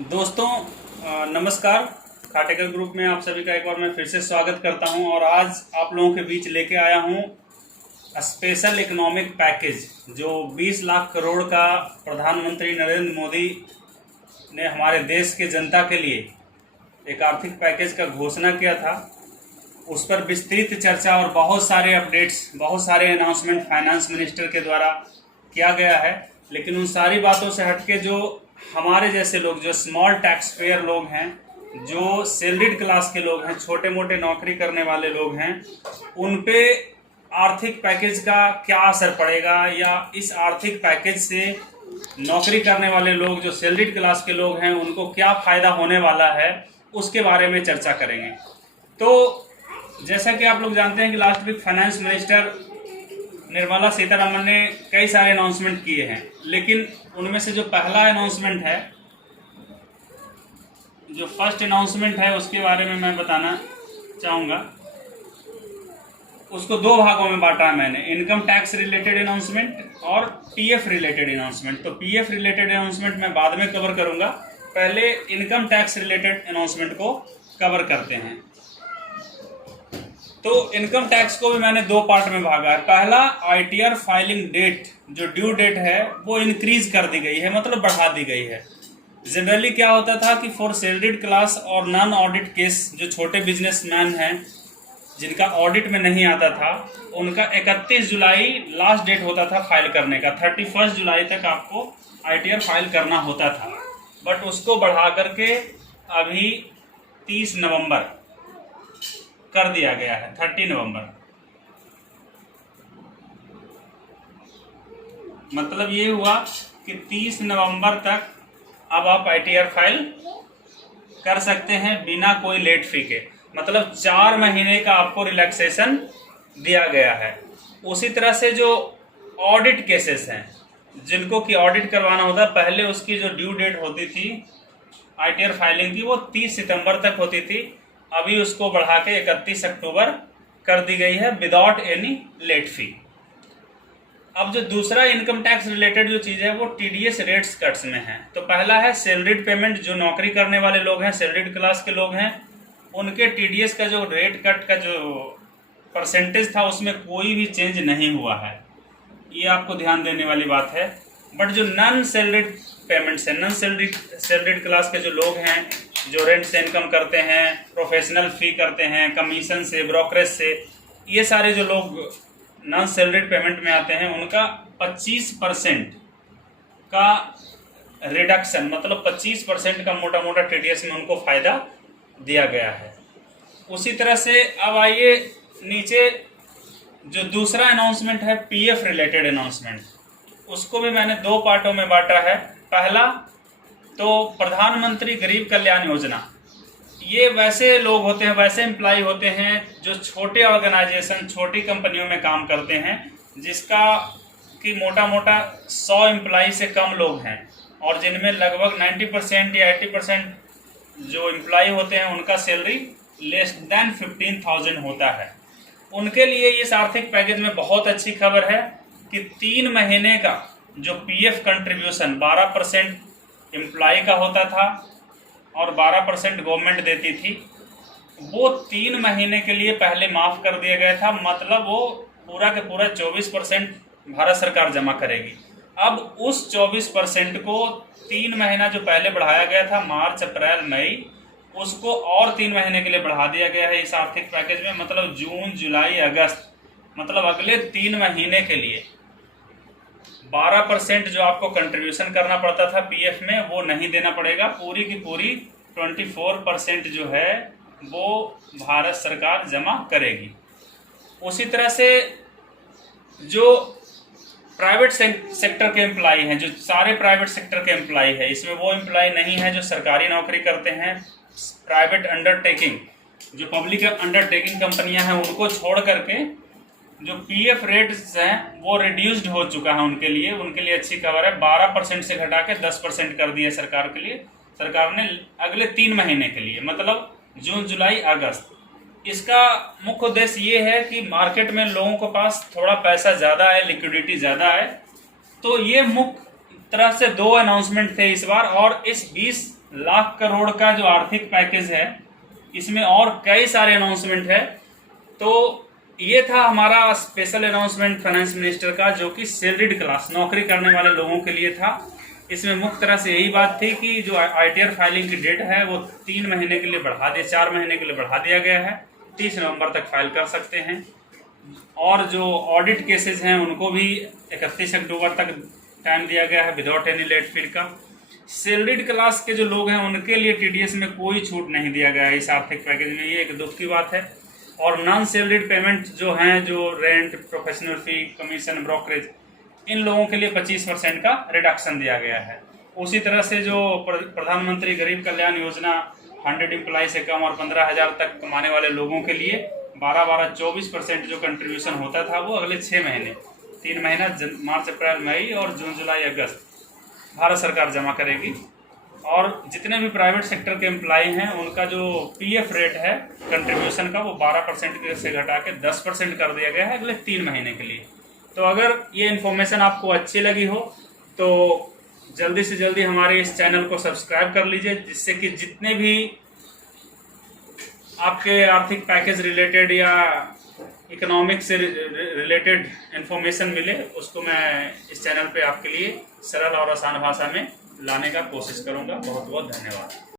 दोस्तों नमस्कार। खाटेकर ग्रुप में आप सभी का एक बार मैं फिर से स्वागत करता हूं और आज आप लोगों के बीच लेके आया हूं स्पेशल इकोनॉमिक पैकेज जो 20 लाख करोड़ का प्रधानमंत्री नरेंद्र मोदी ने हमारे देश के जनता के लिए एक आर्थिक पैकेज का घोषणा किया था। उस पर विस्तृत चर्चा और बहुत सारे अपडेट्स, बहुत सारे अनाउंसमेंट फाइनेंस मिनिस्टर के द्वारा किया गया है। लेकिन उन सारी बातों से हटके जो हमारे जैसे लोग, जो स्मॉल टैक्स पेयर लोग हैं, जो सैलरीड क्लास के लोग हैं, छोटे मोटे नौकरी करने वाले लोग हैं, उन पे आर्थिक पैकेज का क्या असर पड़ेगा या इस आर्थिक पैकेज से नौकरी करने वाले लोग, जो सैलरीड क्लास के लोग हैं, उनको क्या फ़ायदा होने वाला है, उसके बारे में चर्चा करेंगे। तो जैसा कि आप लोग जानते हैं कि last week finance minister Nirmala Sitharaman ने कई सारे अनाउंसमेंट किए हैं, लेकिन उनमें से जो पहला अनाउंसमेंट है, जो फर्स्ट अनाउंसमेंट है, उसके बारे में मैं बताना चाहूँगा। उसको दो भागों में बांटा है मैंने, इनकम टैक्स रिलेटेड अनाउंसमेंट और पीएफ रिलेटेड अनाउंसमेंट। तो पीएफ रिलेटेड अनाउंसमेंट मैं बाद में कवर करूँगा, पहले इनकम टैक्स रिलेटेड अनाउंसमेंट को कवर करते हैं। तो इनकम टैक्स को भी मैंने दो पार्ट में भागा है। पहला, आईटीआर फाइलिंग डेट, जो ड्यू डेट है वो इंक्रीज कर दी गई है, मतलब बढ़ा दी गई है। जनरली क्या होता था कि फॉर सैलरीड क्लास और नॉन ऑडिट केस, जो छोटे बिजनेसमैन हैं जिनका ऑडिट में नहीं आता था, उनका 31 जुलाई लास्ट डेट होता था फाइल करने का। 31 जुलाई तक आपको आईटीआर फाइल करना होता था, बट उसको बढ़ा करके अभी 30 नवंबर कर दिया गया है, 30 नवंबर। मतलब ये हुआ कि 30 नवंबर तक अब आप आईटीआर फाइल कर सकते हैं बिना कोई लेट फी के। मतलब 4 महीने का आपको रिलैक्सेशन दिया गया है। उसी तरह से जो ऑडिट केसेस हैं, जिनको कि ऑडिट करवाना होता है, पहले उसकी जो ड्यू डेट होती थी आईटीआर फाइलिंग की, वो 30 सितंबर तक होती थी। अभी उसको बढ़ा के 31 अक्टूबर कर दी गई है विदाउट एनी लेट फी। अब जो दूसरा इनकम टैक्स रिलेटेड जो चीज़ है वो टीडीएस रेट्स कट्स में है। तो पहला है सैलरीड पेमेंट, जो नौकरी करने वाले लोग हैं, सैलरीड क्लास के लोग हैं, उनके टीडीएस का जो रेट कट का जो परसेंटेज था उसमें कोई भी चेंज नहीं हुआ है, ये आपको ध्यान देने वाली बात है। बट जो नॉन सैलरीड पेमेंट्स हैं, नॉन सैलरीड क्लास के जो लोग हैं, जो रेंट से इनकम करते हैं, प्रोफेशनल फी करते हैं, कमीशन से, ब्रोकरेज से, ये सारे जो लोग नॉन सैलरीड पेमेंट में आते हैं, उनका 25% का रिडक्शन, मतलब 25% का मोटा मोटा टीडीएस में उनको फ़ायदा दिया गया है। उसी तरह से अब आइए नीचे, जो दूसरा अनाउंसमेंट है पीएफ रिलेटेड अनाउंसमेंट, उसको भी मैंने दो पार्टों में बांटा है। पहला तो प्रधानमंत्री गरीब कल्याण योजना, ये वैसे लोग होते हैं, वैसे एम्प्लॉय होते हैं जो छोटे ऑर्गेनाइजेशन, छोटी कंपनियों में काम करते हैं, जिसका कि मोटा मोटा 100 एम्प्लॉय से कम लोग हैं, और जिनमें लगभग 90% या 80% जो एम्प्लॉय होते हैं उनका सैलरी लेस देन 15,000 होता है। उनके लिए इस आर्थिक पैकेज में बहुत अच्छी खबर है कि 3 महीने का जो पीएफ कंट्रीब्यूशन 12% एम्प्लॉय का होता था और 12% गवर्नमेंट देती थी, वो 3 महीने के लिए पहले माफ़ कर दिया गया था। मतलब वो पूरा के पूरा 24% भारत सरकार जमा करेगी। अब उस 24% को 3 महीना जो पहले बढ़ाया गया था, मार्च, अप्रैल, मई, उसको और 3 महीने के लिए बढ़ा दिया गया है इस आर्थिक पैकेज में। मतलब जून, जुलाई, अगस्त, मतलब अगले 3 महीने के लिए 12% जो आपको कंट्रीब्यूशन करना पड़ता था पीएफ में, वो नहीं देना पड़ेगा। पूरी की पूरी 24% जो है वो भारत सरकार जमा करेगी। उसी तरह से जो प्राइवेट सेक्टर के एम्प्लॉय हैं, जो सारे प्राइवेट सेक्टर के एम्प्लॉय है, इसमें वो एम्प्लॉय नहीं है जो सरकारी नौकरी करते हैं। प्राइवेट अंडरटेकिंग, जो पब्लिक अंडरटेकिंग कंपनियां हैं, उनको छोड़ करके जो पीएफ रेट्स हैं वो रिड्यूस्ड हो चुका है उनके लिए अच्छी खबर है। 12% से घटा के 10% कर दिया सरकार के लिए, सरकार ने अगले 3 महीने के लिए, मतलब जून, जुलाई, अगस्त। इसका मुख्य उद्देश्य ये है कि मार्केट में लोगों के पास थोड़ा पैसा ज़्यादा है, लिक्विडिटी ज़्यादा है। तो ये मुख्य तरह से 2 अनाउंसमेंट थे इस बार, और इस 20 लाख करोड़ का जो आर्थिक पैकेज है, इसमें और कई सारे अनाउंसमेंट है। तो ये था हमारा स्पेशल अनाउंसमेंट फाइनेंस मिनिस्टर का, जो कि सैलरीड क्लास नौकरी करने वाले लोगों के लिए था। इसमें मुख्य तरह से यही बात थी कि जो ITR फाइलिंग की डेट है वो 3 महीने के लिए बढ़ा दिया, 4 महीने के लिए बढ़ा दिया गया है। 30 नवंबर तक फाइल कर सकते हैं। और जो ऑडिट केसेस हैं उनको भी 31 अक्टूबर तक टाइम दिया गया है विदाउट एनी लेट फी का। सैलरीड क्लास के जो लोग हैं उनके लिए TDS में कोई छूट नहीं दिया गया है इस आर्थिक पैकेज में, ये एक दुख की बात है। और नॉन सैलरीड पेमेंट जो हैं, जो रेंट, प्रोफेशनल फी, कमीशन, ब्रोकरेज, इन लोगों के लिए 25% का रिडक्शन दिया गया है। उसी तरह से जो प्रधानमंत्री गरीब कल्याण योजना 100 एम्प्लॉय से कम और 15,000 तक कमाने वाले लोगों के लिए 12-24% जो कंट्रीब्यूशन होता था वो अगले 6 महीने 3 महीना मार्च, अप्रैल, मई और जून, जुलाई, अगस्त भारत सरकार जमा करेगी। और जितने भी प्राइवेट सेक्टर के एम्प्लॉय हैं उनका जो PF रेट है कंट्रीब्यूशन का वो 12% से घटा के 10% कर दिया गया है अगले 3 महीने के लिए। तो अगर ये इन्फॉर्मेशन आपको अच्छी लगी हो तो जल्दी से जल्दी हमारे इस चैनल को सब्सक्राइब कर लीजिए, जिससे कि जितने भी आपके आर्थिक पैकेज रिलेटेड या इकोनॉमिक से रिलेटेड इन्फॉर्मेशन मिले उसको मैं इस चैनल पे आपके लिए सरल और आसान भाषा में लाने का कोशिश करूंगा। बहुत बहुत धन्यवाद।